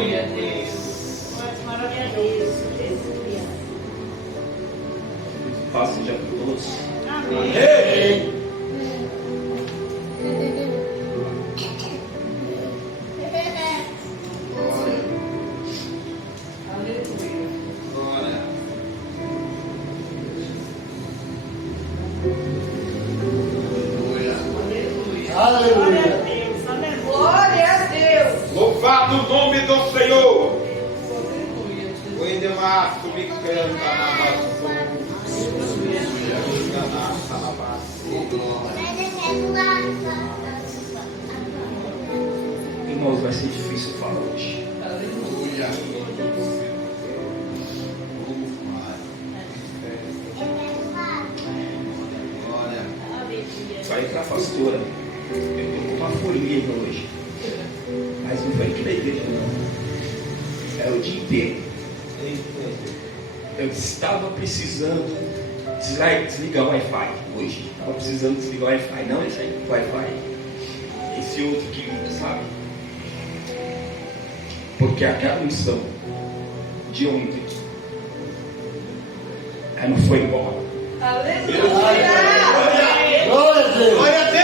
Glória a Deus. Glória a Deus. Paz seja por todos. Amém. Aleluia. Glória a Deus. Louvado o nome do Senhor. O Endemaço me canta na Irmãos, vai ser difícil falar hoje. Falei para a pastora, eu estou com uma formiga hoje. Mas não foi aqui na igreja não. É o dia inteiro. Eu estava precisando desligar o Wi-Fi hoje. Estava precisando desligar o Wi-Fi. Não esse aí, o Wi-Fi. Esse outro que liga, sabe? Porque aquela missão de ontem, ela não foi embora. Aleluia. Glória a Deus. Glória a Deus.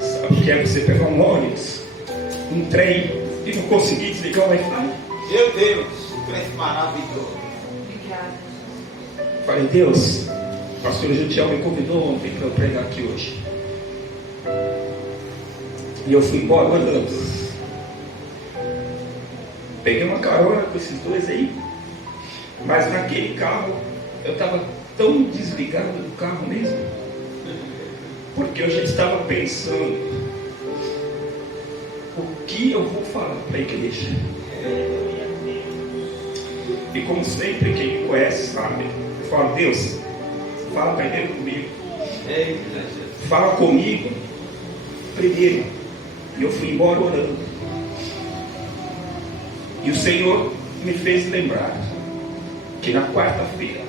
Sabe o que é você pegar um ônibus, um trem e não conseguir desligar o Wi-Fi? Meu Deus, preço maravilhoso. Falei, Deus, o pastor Jutiel me convidou ontem para eu pregar aqui hoje. E eu fui embora andando. Peguei uma carona com esses dois aí. Mas naquele carro, eu estava tão desligado do carro mesmo. Porque eu já estava pensando, o que eu vou falar para a igreja? E como sempre, quem me conhece sabe, eu falo, Deus, fala primeiro comigo. Fala comigo primeiro. E eu fui embora orando. E o Senhor me fez lembrar que na quarta-feira,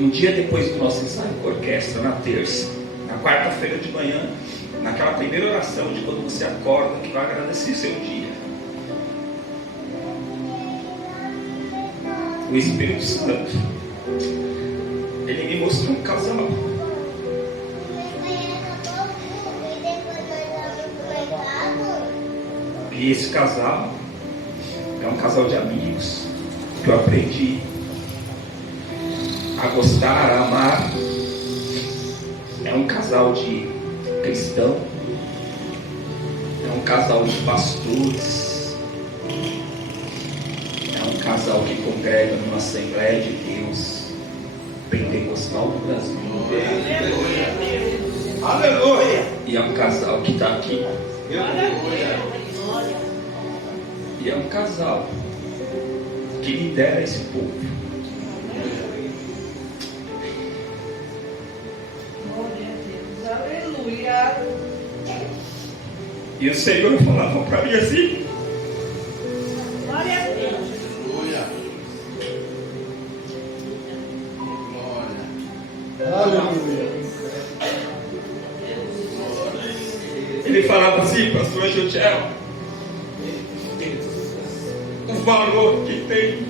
um dia depois do nosso ensaio com a orquestra, na terça, na quarta-feira de manhã, naquela primeira oração de quando você acorda, que vai agradecer seu dia, o Espírito Santo, ele me mostrou um casal. E esse casal é um casal de amigos que eu aprendi a gostar, a amar. É um casal de cristão, é um casal de pastores, é um casal que congrega numa Assembleia de Deus Pentecostal do Brasil. Aleluia. E é um casal que está aqui. E é um casal que lidera esse povo. Aleluia. E o Senhor falava para mim assim: Glória a Deus. Aleluia. ele falava assim, pastor Jutiel, o valor que tem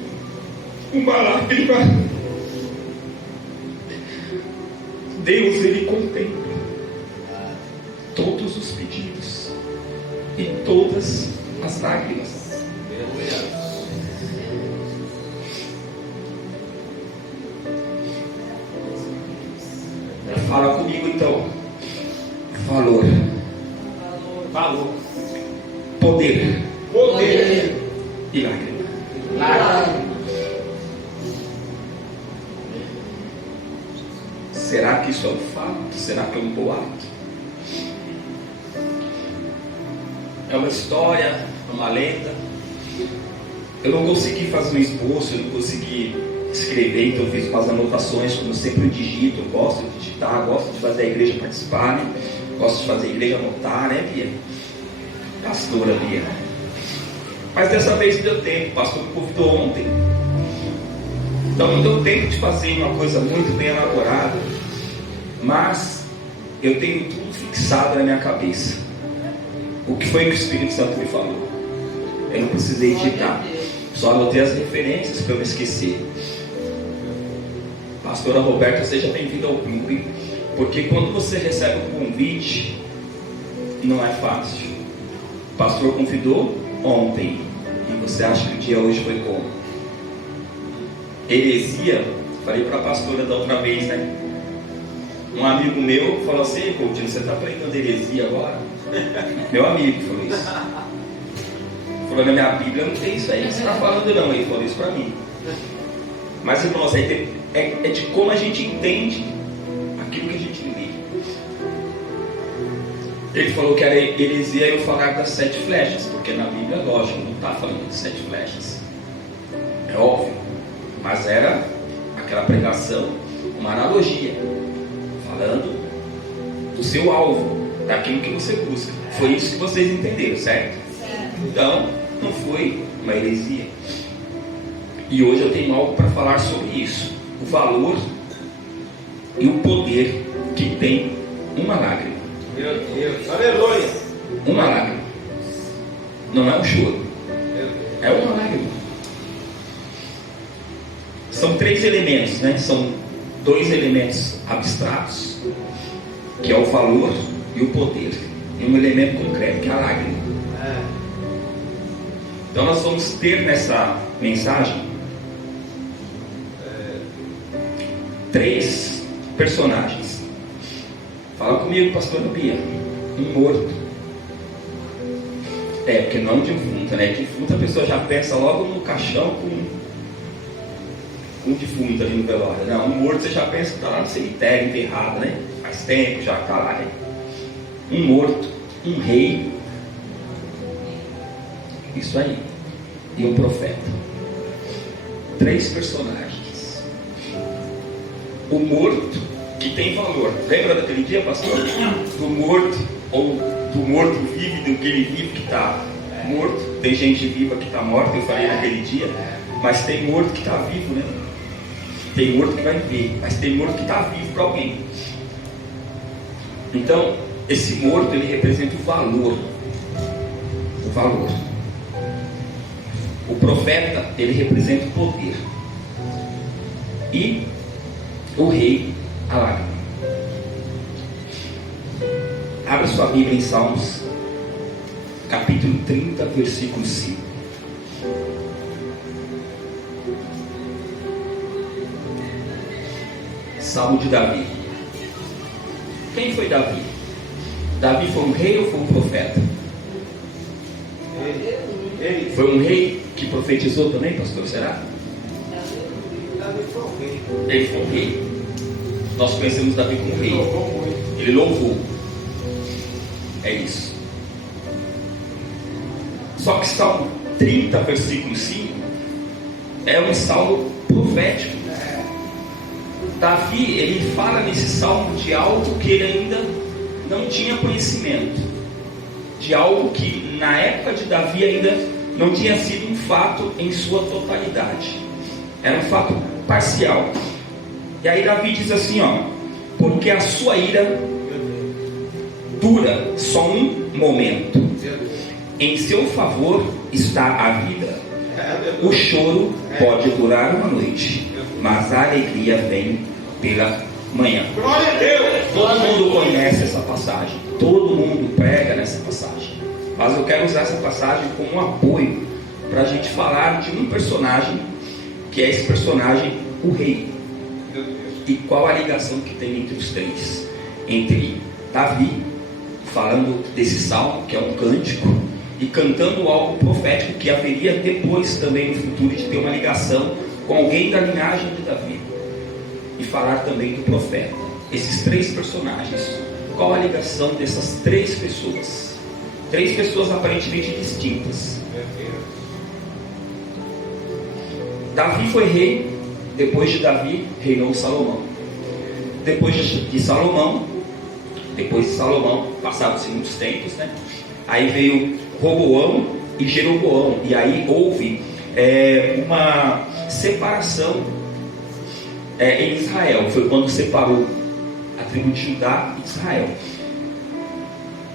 uma lágrima, Deus ele contempla todos os pedidos e todas as lágrimas. Fala comigo então. Valor. Valor. Poder. Poder. E lágrima. Lágrima. Será que isso é um fato? Será que é um boato? É uma história, uma lenda? Eu não consegui fazer um esboço, eu não consegui escrever, então eu fiz umas anotações, como eu sempre digito, eu gosto de digitar, gosto de fazer a igreja participar, né? Gosto de fazer a igreja anotar, né, Bia? Pastora Bia. Mas dessa vez não deu tempo, o pastor me convidou ontem. Então não deu tempo de fazer uma coisa muito bem elaborada, mas eu tenho tudo fixado na minha cabeça. O que foi que o Espírito Santo me falou? Eu não precisei digitar, só anotei as referências para eu não esquecer. Pastora Roberta, seja bem-vinda ao clube, porque quando você recebe um convite, não é fácil. O pastor convidou ontem, e você acha que o dia hoje foi como? Heresia, falei para a pastora da outra vez, né? Um amigo meu falou assim: Coutinho, você está pregando heresia agora? Meu amigo falou isso. Falou: na minha Bíblia não tem isso aí que você está falando, não. Ele falou isso para mim. Mas, irmãos, é de como a gente entende aquilo que a gente lê. Ele falou que era heresia eu falar das 7 flechas, porque na Bíblia, lógico, não está falando de 7 flechas. É óbvio. Mas era aquela pregação, uma analogia, falando do seu alvo, daquilo que você busca. Foi isso que vocês entenderam, certo? Então, não foi uma heresia. E hoje eu tenho algo para falar sobre isso. O valor e o poder que tem uma lágrima. Meu Deus, aleluia. Uma lágrima. Não é um choro. É uma lágrima. São 3 elementos, né? São 2 elementos abstratos, que é o valor e o poder. E um elemento concreto, que é a lágrima. Então nós vamos ter nessa mensagem 3 personagens. Fala comigo, pastor Bia. Um morto. Porque não defunto, né? Defunto a pessoa já pensa logo no caixão com um defunto ali no velório. Não, um morto você já pensa que está lá no cemitério, enterrado, né? Faz tempo já está lá, né? Um morto, um rei. Isso aí. E um profeta. 3 personagens. O morto, que tem valor. Lembra daquele dia, pastor? Do morto, ou do morto vivo e do que ele vive que está morto. Tem gente viva que está morta, eu falei naquele dia. Mas tem morto que está vivo, né? Tem morto que vai ver, mas tem morto que está vivo para alguém. Então, esse morto, ele representa o valor. O valor. O profeta, ele representa o poder. E o rei, a lágrima. Abra sua Bíblia em Salmos, capítulo 30, versículo 5. Salmo de Davi. Quem foi Davi? Davi foi um rei ou foi um profeta? Ele. Foi um rei que profetizou também, pastor? Será? Davi foi um rei. Ele foi um rei. Nós conhecemos Davi como rei. Ele louvou. É isso. Só que Salmo 30, versículo 5 é um salmo profético. Davi, ele fala nesse salmo de algo que ele ainda não tinha conhecimento, de algo que na época de Davi ainda não tinha sido um fato em sua totalidade, era um fato parcial. E aí Davi diz assim, porque a sua ira dura só um momento, em seu favor está a vida. O choro pode durar uma noite, mas a alegria vem pela manhã. Glória a Deus. Todo mundo conhece essa passagem, todo mundo prega nessa passagem, mas eu quero usar essa passagem como um apoio para a gente falar de um personagem, que é esse personagem, o rei. E qual a ligação que tem entre os 3? Entre Davi falando desse salmo, que é um cântico, e cantando algo profético que haveria depois também no futuro de ter uma ligação com alguém da linhagem de Davi. E falar também do profeta. Esses 3 personagens, qual a ligação dessas 3 pessoas? 3 pessoas aparentemente distintas. Davi foi rei. Depois de Davi reinou Salomão. Depois de Salomão, passados-se muitos tempos, né? Aí veio Roboão e Jeroboão. E aí houve uma separação em Israel. Foi quando separou a tribo de Judá e Israel.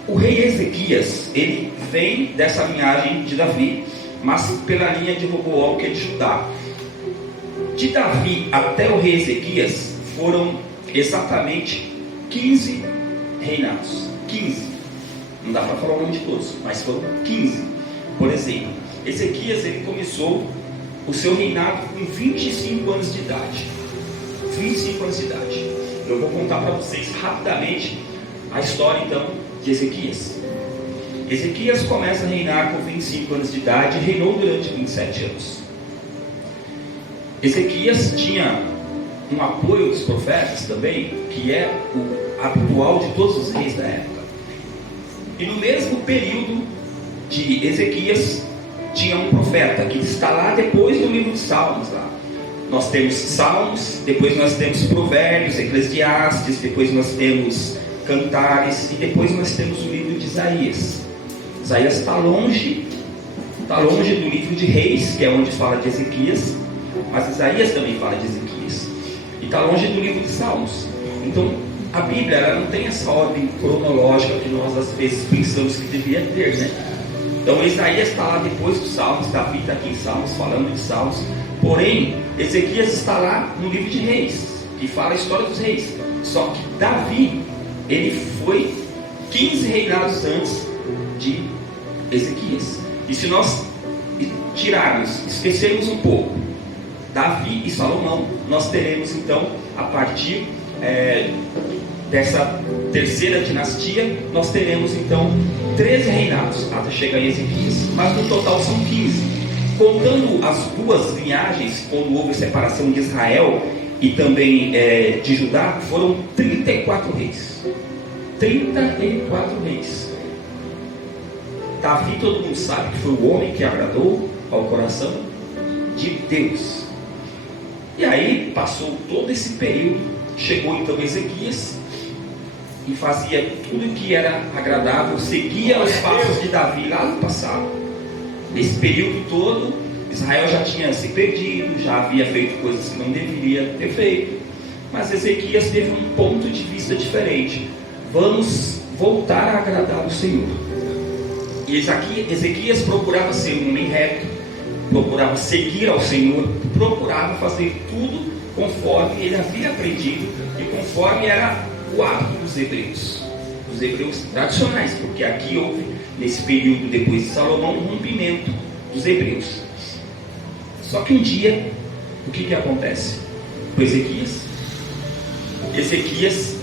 O rei Ezequias, ele vem dessa linhagem de Davi, mas pela linha de Roboão, que é de Judá. De Davi até o rei Ezequias foram exatamente 15 reinados. 15. Não dá para falar o nome de todos, mas foram 15. Por exemplo, Ezequias, ele começou o seu reinado com 25 anos de idade. 25 anos de idade. Eu vou contar para vocês rapidamente a história então de Ezequias. Ezequias começa a reinar com 25 anos de idade e reinou durante 27 anos. Ezequias tinha um apoio dos profetas também, que é o habitual de todos os reis da época. E no mesmo período de Ezequias, tinha um profeta que está lá depois do livro de Salmos. Lá nós temos Salmos, depois nós temos Provérbios, Eclesiastes, depois nós temos Cantares, e depois nós temos o livro de Isaías. Isaías está longe do livro de Reis, que é onde fala de Ezequias, mas Isaías também fala de Ezequias, e está longe do livro de Salmos. Então a Bíblia, ela não tem essa ordem cronológica que nós às vezes pensamos que deveria ter, né? Então Isaías está lá depois dos Salmos, Davi está aqui em Salmos, falando de Salmos. Porém, Ezequias está lá no livro de Reis, que fala a história dos reis. Só que Davi, ele foi 15 reinados antes de Ezequias. E se nós esquecermos um pouco Davi e Salomão, nós teremos então, a partir dessa terceira dinastia, nós teremos então 13 reinados até chegar em Ezequias, mas no total são 15. Contando as duas linhagens, quando houve separação de Israel e também de Judá, foram 34 reis. 34 reis. Davi, todo mundo sabe que foi o homem que agradou ao coração de Deus. E aí passou todo esse período, chegou então Ezequias e fazia tudo que era agradável, seguia os passos de Davi lá no passado. Nesse período todo, Israel já tinha se perdido, já havia feito coisas que não deveria ter feito. Mas Ezequias teve um ponto de vista diferente. Vamos voltar a agradar o Senhor. E Ezequias procurava ser um homem reto, procurava seguir ao Senhor, procurava fazer tudo conforme ele havia aprendido e conforme era o hábito dos hebreus tradicionais, porque aqui houve, nesse período depois de Salomão, um rompimento dos hebreus. Só que um dia, o que acontece com Ezequias? Ezequias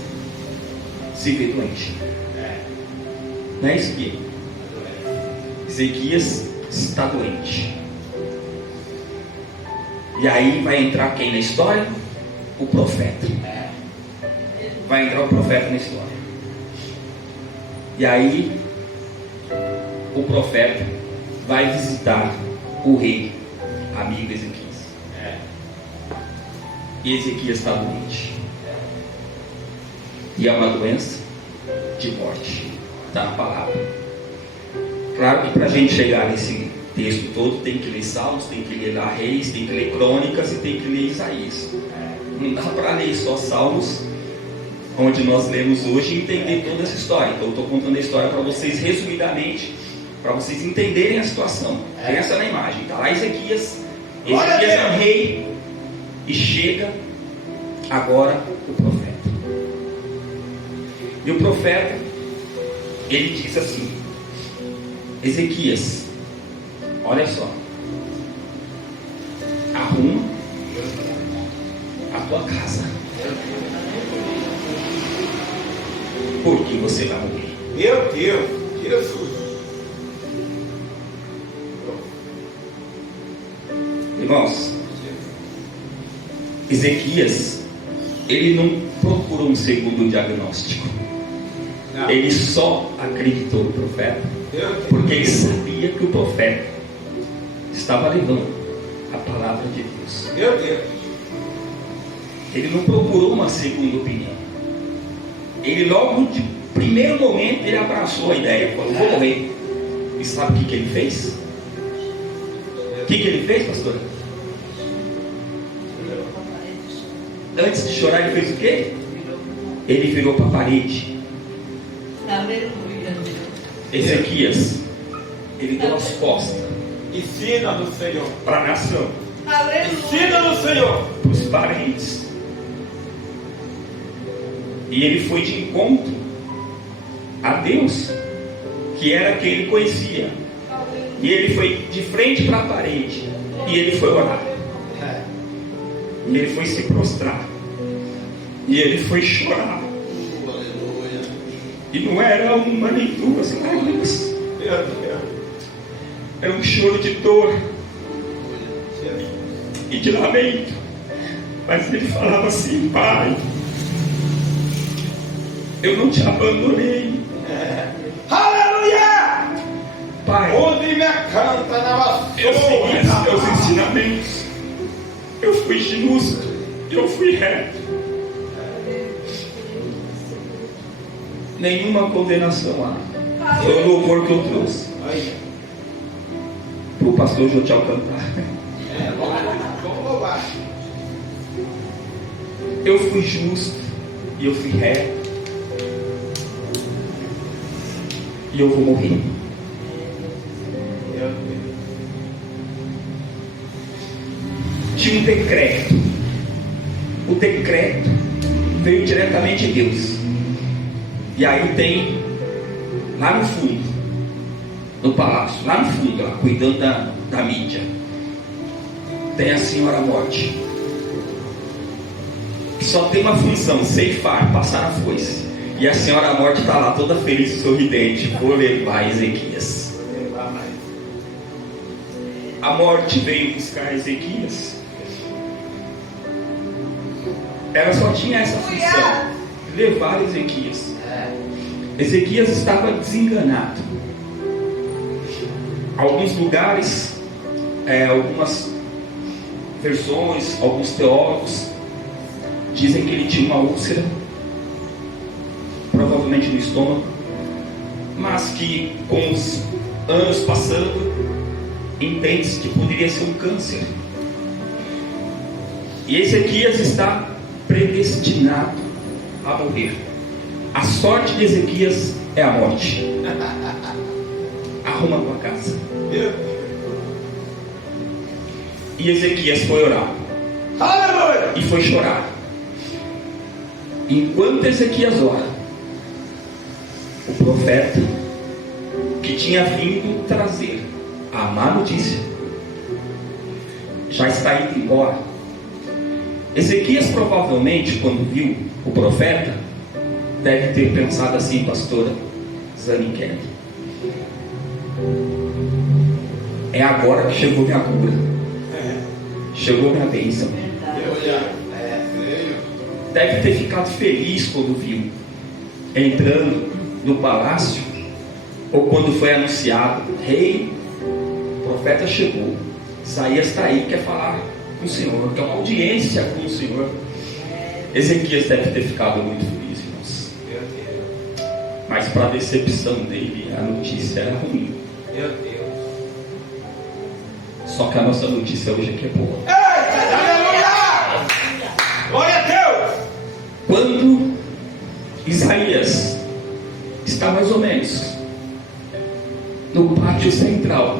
se vê doente. Não é isso que Ezequias está doente. E aí vai entrar quem na história? O profeta. Vai entrar o profeta na história. E aí o profeta vai visitar o rei, amigo Ezequias. E Ezequias está doente. E é uma doença de morte. Está na palavra. Claro que para a gente chegar nesse texto todo, tem que ler Salmos, tem que ler lá Reis, tem que ler Crônicas e tem que ler Isaías. Não dá para ler só Salmos, onde nós lemos hoje, e entender toda essa história. Então eu estou contando a história para vocês resumidamente, para vocês entenderem a situação. Pensa na imagem, está lá Ezequias é um rei, e chega agora o profeta. E o profeta, ele diz assim: Ezequias, olha só, arruma a tua casa, porque você vai morrer. Meu Deus, Jesus. Irmãos, Ezequias, ele não procurou um segundo diagnóstico. Não. Ele só acreditou no profeta, porque ele sabia que o profeta estava levando a palavra de Deus. Meu Deus. Ele não procurou uma segunda opinião. Ele logo de primeiro momento ele abraçou a ideia, falou: vou morrer. E sabe o que ele fez? O que ele fez, pastor? Antes de chorar, ele fez o quê? Ele virou para a parede. Aleluia. Ezequias, ele deu as costas Ensina do Senhor. para a nação, Ensina Aleluia. do Senhor. para os parentes. E ele foi de encontro a Deus, que era quem ele conhecia. E ele foi de frente para a parede. E ele foi orar. E ele foi se prostrar. E ele foi chorar. E não era uma nem duas lágrimas. Meu Deus. Era um choro de dor e de lamento. Mas ele falava assim: Pai, eu não te abandonei. Aleluia! Pai, Onde me canta na eu segui os teus ensinamentos. Eu fui justo. Eu fui reto. Nenhuma condenação há. Foi o louvor que eu trouxe para o pastor Jotiel cantar. Vamos louvar. Eu fui justo e eu fui reto. E eu vou morrer. Meu Deus. Tinha um decreto. O decreto veio diretamente de Deus. E aí tem lá no fundo, no palácio, lá no fundo, lá, cuidando da mídia, tem a senhora morte, que só tem uma função: ceifar, passar a foice. E a senhora morte está lá toda feliz e sorridente: vou levar Ezequias. A morte veio buscar Ezequias. Ela só tinha essa função: levar Ezequias. Ezequias estava desenganado. Alguns lugares, algumas versões, alguns teólogos dizem que ele tinha uma úlcera, provavelmente no estômago, mas que com os anos passando, entende-se que poderia ser um câncer. E Ezequias está predestinado a morrer. A sorte de Ezequias é a morte. Arruma a tua casa. E Ezequias foi orar. Aleluia! E foi chorar. Enquanto Ezequias ora, o profeta que tinha vindo trazer a má notícia já está indo embora. Ezequias provavelmente, quando viu o profeta, deve ter pensado assim: pastora Zani Kelly, é agora que chegou minha cura, chegou minha bênção. Deve ter ficado feliz quando viu entrando no palácio, ou quando foi anunciado: rei, o profeta chegou, Isaías está aí, quer falar com o Senhor, quer uma audiência com o Senhor. Ezequias deve ter ficado muito feliz, irmãos. Mas para a decepção dele, a notícia era ruim. Meu Deus. Só que a nossa notícia hoje é que é boa. Eita, aleluia! Glória a Deus! Quando Isaías está mais ou menos no pátio central,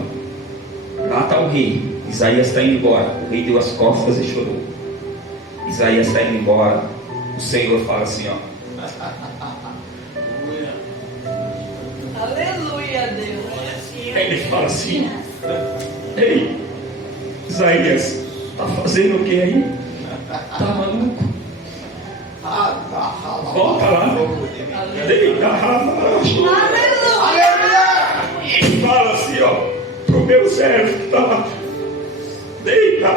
lá está o rei. Isaías está indo embora. O rei deu as costas e chorou. Isaías está indo embora. O Senhor fala assim: ó. Aleluia, Deus. Ele fala assim: ei, Isaías, está fazendo o que aí? Está maluco? Volta lá. Deita a rabaixo. Aleluia. E fala assim, ó, pro meu servo que está lá: deita.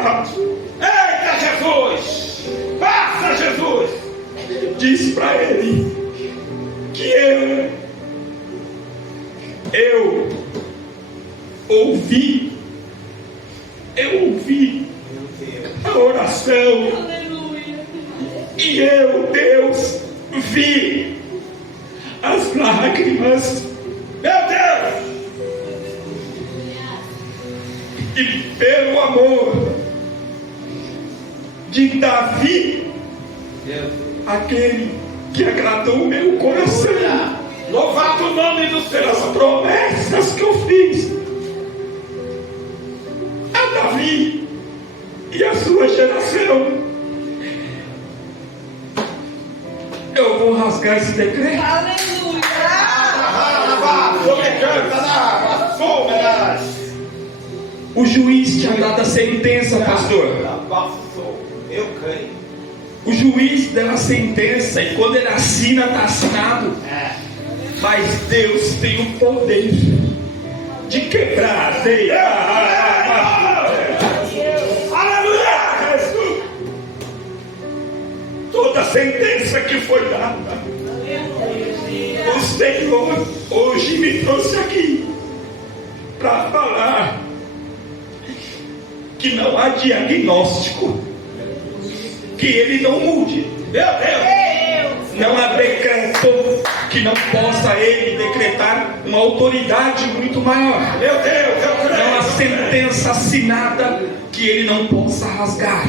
Eita, Jesus! Passa, Jesus! Diz para ele que eu ouvi a oração, Aleluia. e eu, Deus, vi as lágrimas, Meu Deus! e pelo amor de Davi, Meu Deus. aquele que agradou o meu coração, Louvado o nome do pelas Senhor. promessas que eu fiz a Davi e a sua geração. Eu vou rasgar esse decreto. Aleluia. O juiz tinha dado a sentença, pastor. Eu creio. O juiz deu a sentença e quando ele assina, está assinado. Mas Deus tem o poder de quebrar. Aleluia! Jesus! Toda a sentença que foi dada, o Senhor hoje me trouxe aqui para falar que não há diagnóstico que ele não mude. Meu Deus! Não há decreto que não possa ele decretar uma autoridade muito maior. Meu Deus, eu creio. Não há sentença assinada que ele não possa rasgar.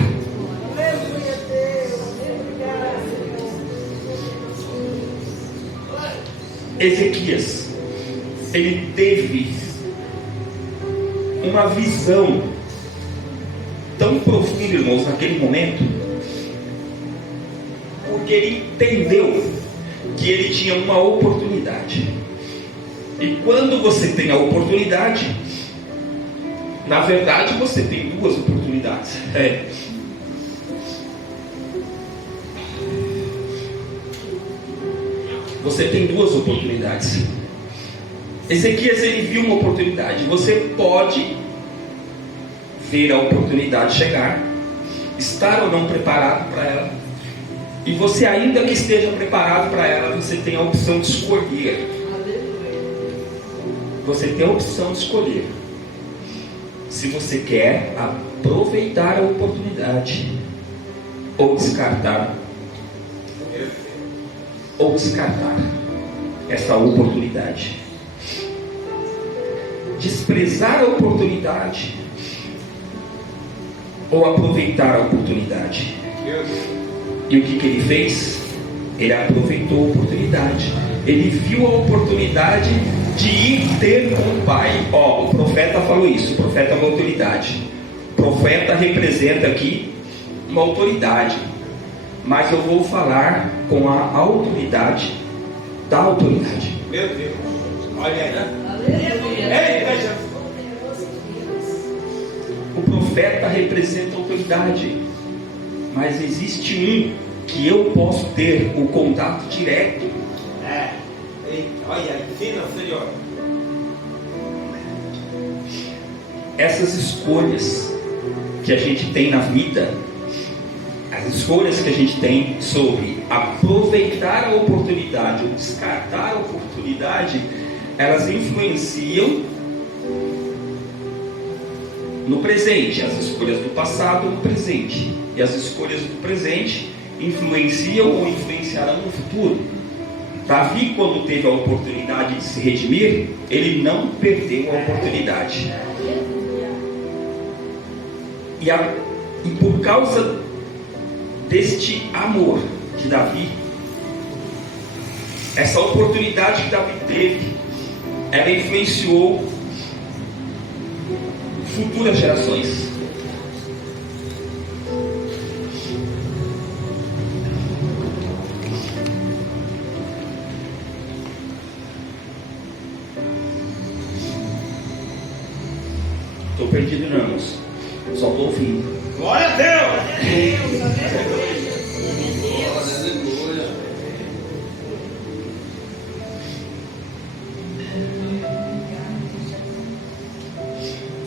Ezequias, ele teve uma visão tão profunda, irmãos, naquele momento, porque ele entendeu que ele tinha uma oportunidade. E quando você tem a oportunidade, na verdade você tem duas oportunidades. Você tem duas oportunidades. Ezequias, ele viu uma oportunidade. Você pode ver a oportunidade chegar, estar ou não preparado para ela. E você, ainda que esteja preparado para ela, você tem a opção de escolher. Você tem a opção de escolher se você quer aproveitar a oportunidade ou descartar essa oportunidade. Desprezar a oportunidade ou aproveitar a oportunidade. E o que ele fez? Ele aproveitou a oportunidade. Ele viu a oportunidade de ir ter com o pai. O profeta falou isso. O profeta é uma autoridade. O profeta representa aqui uma autoridade. Mas eu vou falar com a autoridade da autoridade. Meu Deus. Olha aí, né? Aleluia. O profeta representa a autoridade. Mas existe um que eu posso ter o contato direto. Olha, ensina, Senhor. Essas escolhas que a gente tem na vida, as escolhas que a gente tem sobre aproveitar a oportunidade ou descartar a oportunidade, elas influenciam no presente. As escolhas do passado no presente, e as escolhas do presente influenciam ou influenciarão no futuro. Davi, quando teve a oportunidade de se redimir, ele não perdeu a oportunidade. E por causa deste amor de Davi, essa oportunidade que Davi teve, ela influenciou futuras gerações. Estou perdido, não, irmãos. Só estou ouvindo. Glória a Deus.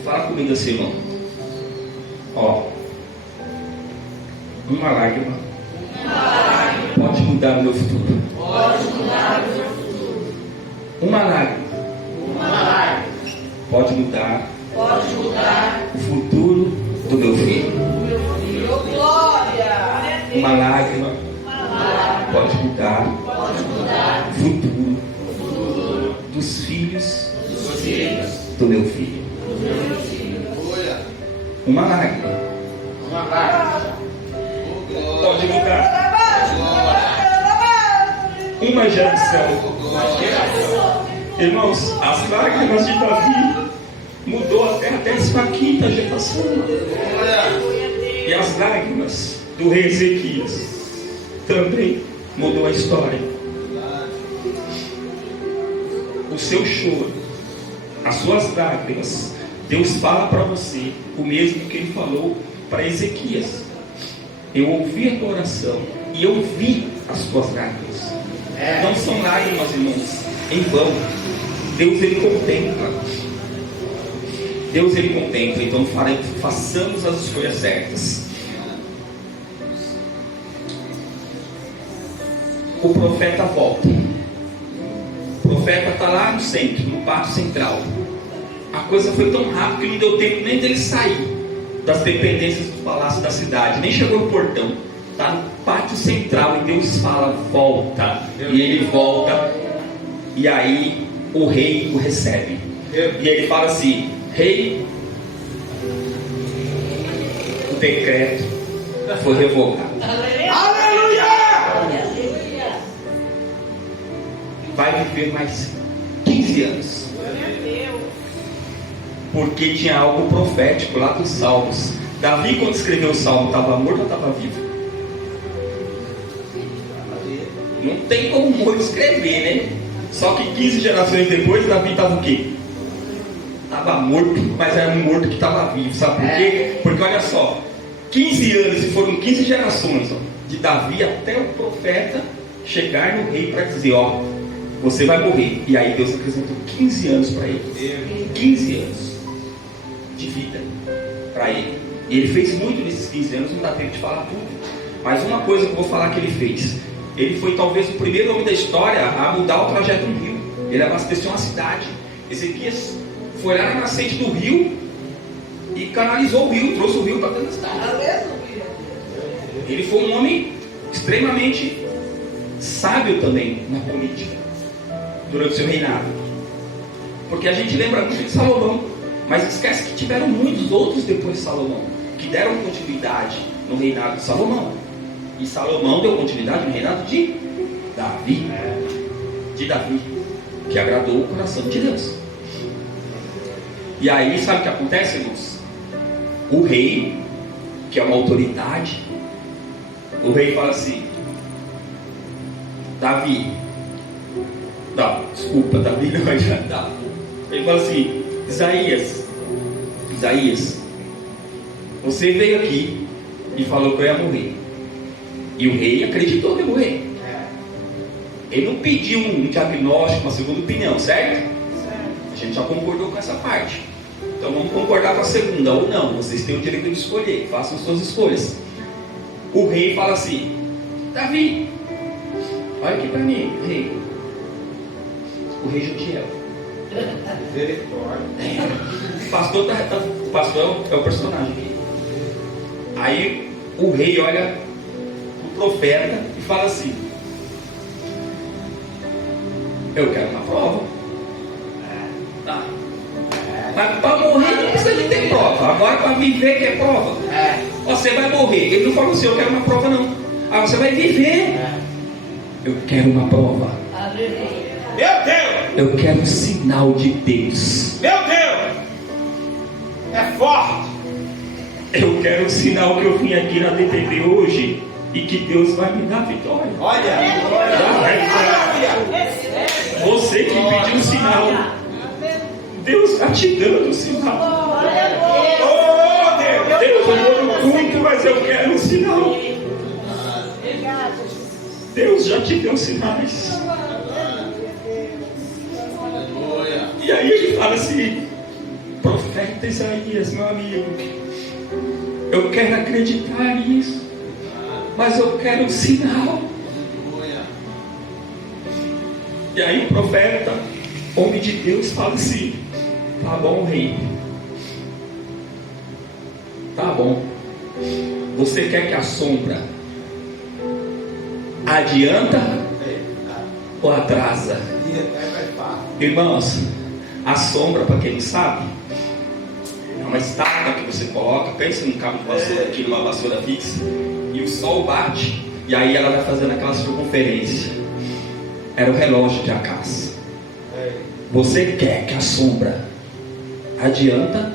Fala comigo assim, irmão. Uma lágrima pode mudar o meu futuro. Uma lágrima pode mudar o futuro do meu filho. Glória. Uma lágrima pode mudar o futuro dos filhos do meu filho. Uma lágrima pode mudar uma geração. Irmãos, as lágrimas de Davi mudou até a 15ª geração. E as lágrimas do rei Ezequias também mudou a história. O seu choro, as suas lágrimas, Deus fala para você o mesmo que Ele falou para Ezequias. Eu ouvi a tua oração e eu vi as tuas lágrimas. Não são lágrimas, irmãos, em vão. Deus, Ele contempla. Deus, Ele contempla. Então façamos as escolhas certas. O profeta volta. O profeta está lá no centro, no pátio central. A coisa foi tão rápida que não deu tempo nem dele sair das dependências do palácio da cidade, nem chegou no portão. Está no pátio central e Deus fala: volta. E ele volta. E aí o rei o recebe. E ele fala assim: rei, o decreto foi revogado. Aleluia! Vai viver mais 15 anos. Porque tinha algo profético lá dos Salmos. Davi, quando escreveu o Salmo, estava morto ou estava vivo? Não tem como morto escrever, né? Só que 15 gerações depois, Davi estava o quê? Estava morto, mas era um morto que estava vivo. Sabe por quê? Porque olha só, 15 anos, e foram 15 gerações, ó, de Davi até o profeta chegar no rei para dizer: ó, você vai morrer. E aí Deus acrescentou 15 anos para ele. 15 anos de vida para ele. E ele fez muito nesses 15 anos, não dá tempo de falar tudo. Mas uma coisa que eu vou falar que ele fez: ele foi talvez o primeiro homem da história a mudar o trajeto do rio. Ele abasteceu uma cidade. Ezequias foi lá na nascente do rio e canalizou o rio, trouxe o rio para dentro da cidade. Ele foi um homem extremamente sábio também na política durante o seu reinado. Porque a gente lembra muito de Salomão, mas esquece que tiveram muitos outros depois de Salomão, que deram continuidade no reinado de Salomão. E Salomão deu continuidade no reinado de Davi. De Davi, que agradou o coração de Deus. E aí, sabe o que acontece, irmãos? O rei, que é uma autoridade, o rei fala assim: Davi, Davi não vai dar. Ele fala assim: Isaías, você veio aqui e falou que eu ia morrer. E o rei acreditou que ia morrer. Ele não pediu um diagnóstico, uma segunda opinião, certo? A gente já concordou com essa parte. Então vamos concordar com a segunda, ou não. Vocês têm o direito de escolher, façam suas escolhas. O rei fala assim: Davi, olha aqui para mim, rei. O rei Jodiel. O pastor é o personagem aqui. Aí o rei olha o profeta e fala assim: eu quero uma prova. Tá. Mas para morrer não precisa de ter prova. Agora para viver que é prova. Você vai morrer. Ele não falou assim: eu quero uma prova, não. Você vai viver. Eu quero uma prova. Meu Deus! Eu quero um sinal de Deus. Meu Deus! É forte! Eu quero um sinal que eu vim aqui na DTV hoje e que Deus vai me dar vitória. Olha! Você que pediu um sinal, Deus está te dando um sinal. Oh, Deus! Deus, eu oro muito, mas eu quero um sinal. Deus já te deu sinais. E aí ele fala assim: profeta Isaías, meu amigo, eu quero acreditar nisso, mas eu quero um sinal. E aí o profeta, homem de Deus, fala assim: tá bom, rei, tá bom. Você quer que a sombra adianta ou atrasa? Irmãos, a sombra, para quem não sabe, é uma estaca que você coloca. Pensa num cabo de vassoura aqui, numa vassoura fixa, e o sol bate, e aí ela vai fazendo aquela circunferência. era o relógio de Acás. Você quer que a sombra adianta?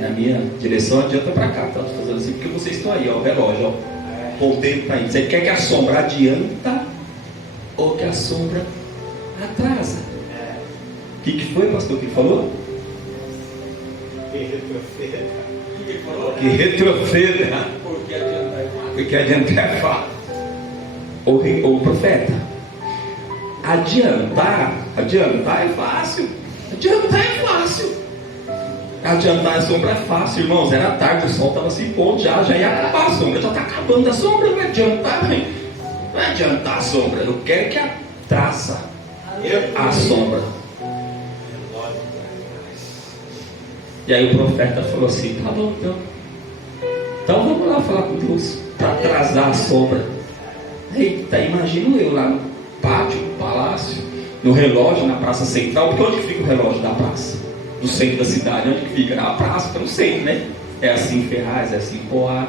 Na minha direção adianta para cá, tá? Estou fazendo assim porque vocês estão aí, ó, o relógio, ó, ponteiro para aí. Você quer que a sombra adianta ou que a sombra atrasa? O que foi, pastor, que falou? Que retroceda. Porque adiantar é fácil. O profeta, adiantar é fácil. Adiantar a sombra é fácil, irmãos. Era tarde, o sol estava se pondo, já ia acabar a sombra. Já está acabando a sombra, não vai adiantar a sombra. Eu quero que atrasa a sombra. E aí o profeta falou assim: tá bom, então vamos lá falar com Deus para atrasar a sombra. Eita, imagino eu lá no pátio, no palácio, no relógio, na praça central. Porque onde fica o relógio da praça? No centro da cidade, onde que fica? Na praça, que eu não sei, né? É assim em Ferraz, é assim em Poá,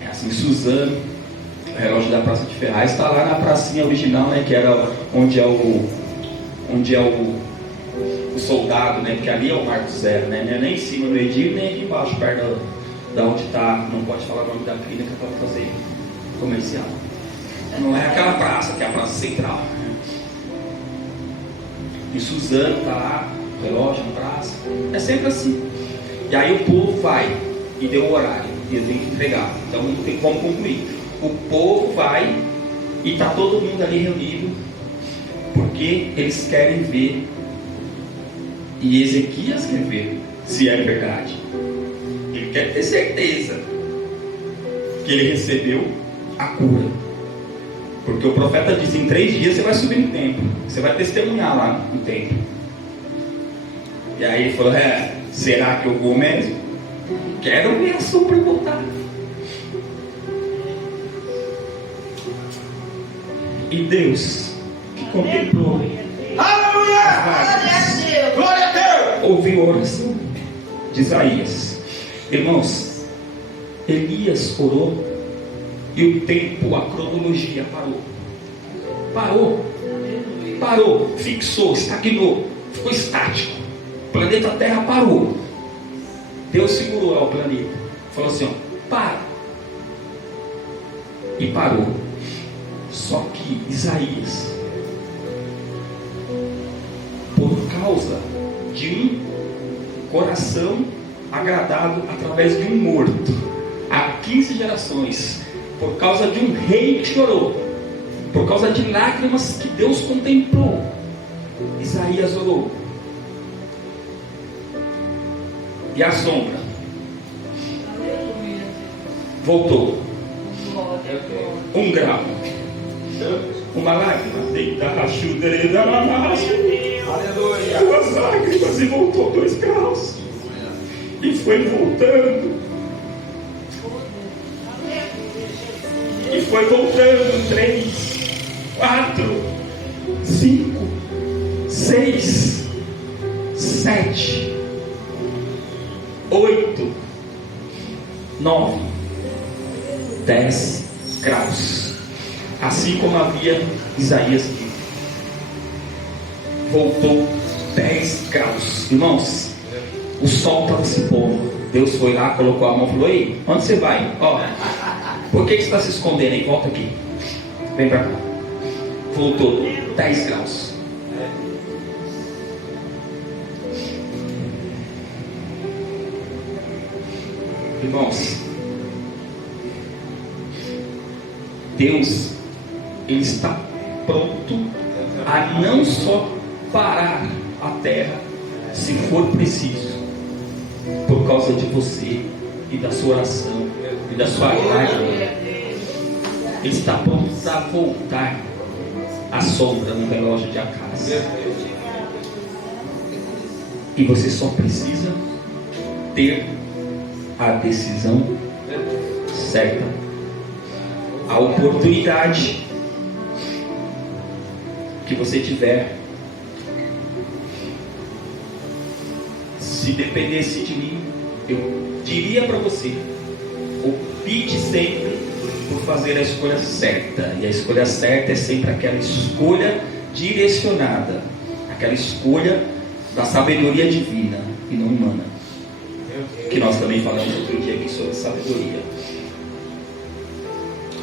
é assim em Suzano. O relógio da praça de Ferraz está lá na pracinha original, né? Que era onde é o soldado, né? Porque ali é o Marco Zero, né? Não é nem em cima do Edir, nem aqui embaixo, perto da onde está. Não pode falar o nome da clínica para fazer comercial. Não é aquela praça, que é a praça central. Em Suzano está lá, o relógio, a praça. É sempre assim. E aí o povo vai e deu o horário. E eu tenho que entregar. Então não tem como concluir. O povo vai e está todo mundo ali reunido, porque eles querem ver. E Ezequias quer ver se é verdade. Ele quer ter certeza que ele recebeu a cura. Porque o profeta diz: em 3 dias você vai subir no templo, você vai testemunhar lá no templo. E aí ele falou: será que eu vou mesmo? Quero ver a sombra voltar. E Deus, que contemplou, Aleluia! Glória a Deus! ouviu a oração de Isaías. Irmãos, Elias orou e o tempo, a cronologia parou, fixou, estagnou, ficou estático. O planeta Terra parou. Deus segurou lá o planeta, falou assim: ó, para. E parou. Só que Isaías, por causa de um coração agradado através de um morto, há 15 gerações, por causa de um rei que chorou, por causa de lágrimas que Deus contemplou, Isaías orou. E a sombra voltou 1 grau, uma lágrima, Aleluia! 2 lágrimas, e voltou 2 graus, e foi voltando, e foi voltando 3, 4, 5, 6, 7, 8, 9, 10 graus. Assim como havia Isaías dito, voltou 10 graus. Irmãos, o sol estava se pondo. Deus foi lá, colocou a mão e falou: ei, onde você vai? Ó, por que você está se escondendo aí? Volta aqui, vem para cá. Voltou 10 graus. Irmãos, Deus, Ele está pronto a não só parar a terra, se for preciso, por causa de você e da sua oração e da sua lágrima. Ele está pronto para voltar a sombra no relógio de Acás. E você só precisa ter a decisão certa, a oportunidade que você tiver. Se dependesse de mim, eu diria para você: opte sempre por fazer a escolha certa. E a escolha certa é sempre aquela escolha direcionada, aquela escolha da sabedoria divina e não humana. Que nós também falamos outro dia aqui sobre sabedoria.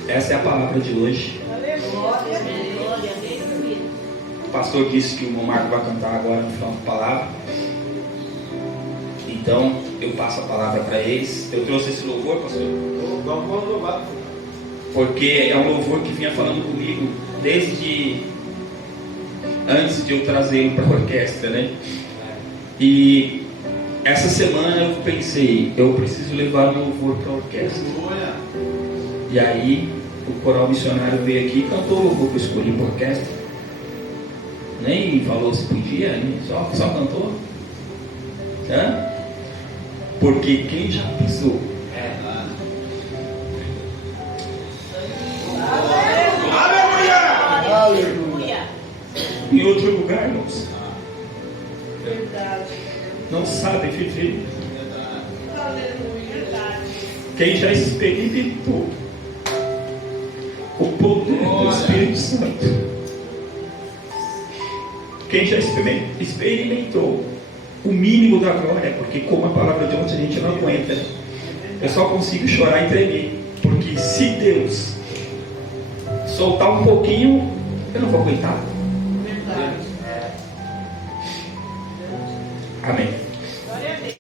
Essa é a palavra de hoje. O pastor disse que o irmão Marco vai cantar agora no final da palavra. Então eu passo a palavra para eles. Eu trouxe esse louvor, pastor, Vamos louvar. porque é um louvor que vinha falando comigo desde antes de eu trazê-lo para a orquestra, né? E essa semana eu pensei, eu preciso levar um louvor para a orquestra. E aí o coral missionário veio aqui e cantou o louvor que eu escolhi para a orquestra. Nem falou se podia, né? Só cantou. Hã? Porque quem já pisou Aleluia. em outro lugar, irmãos, Verdade. não sabe viver. Aleluia. Quem já experimentou o poder do Espírito Santo, quem já experimentou o mínimo da glória, porque como a palavra de ontem a gente não aguenta, né? Eu só consigo chorar e tremer, porque se Deus soltar um pouquinho, eu não vou aguentar.